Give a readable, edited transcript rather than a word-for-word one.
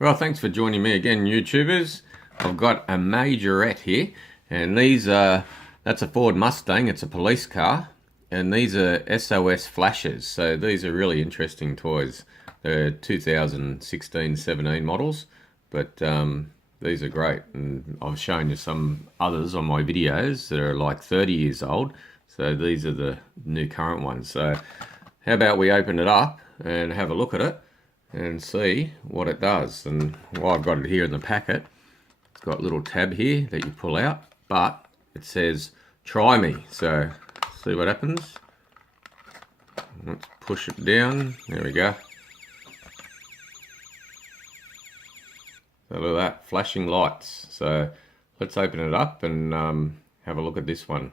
Well, thanks for joining me again, YouTubers. I've got a Majorette here, and that's a Ford Mustang. It's a police car, and these are SOS Flashers. So these are really interesting toys. They're 2016-17 models, but these are great. And I've shown you some others on my videos that are like 30 years old. So these are the new current ones. So how about we open it up and have a look at it and see what it does. And well, I've got it here in the packet. It's got a little tab here that you pull out, but it says try me. So see what happens. Let's push it down. There we go. So look at that, flashing lights. So let's open it up and have a look at this one.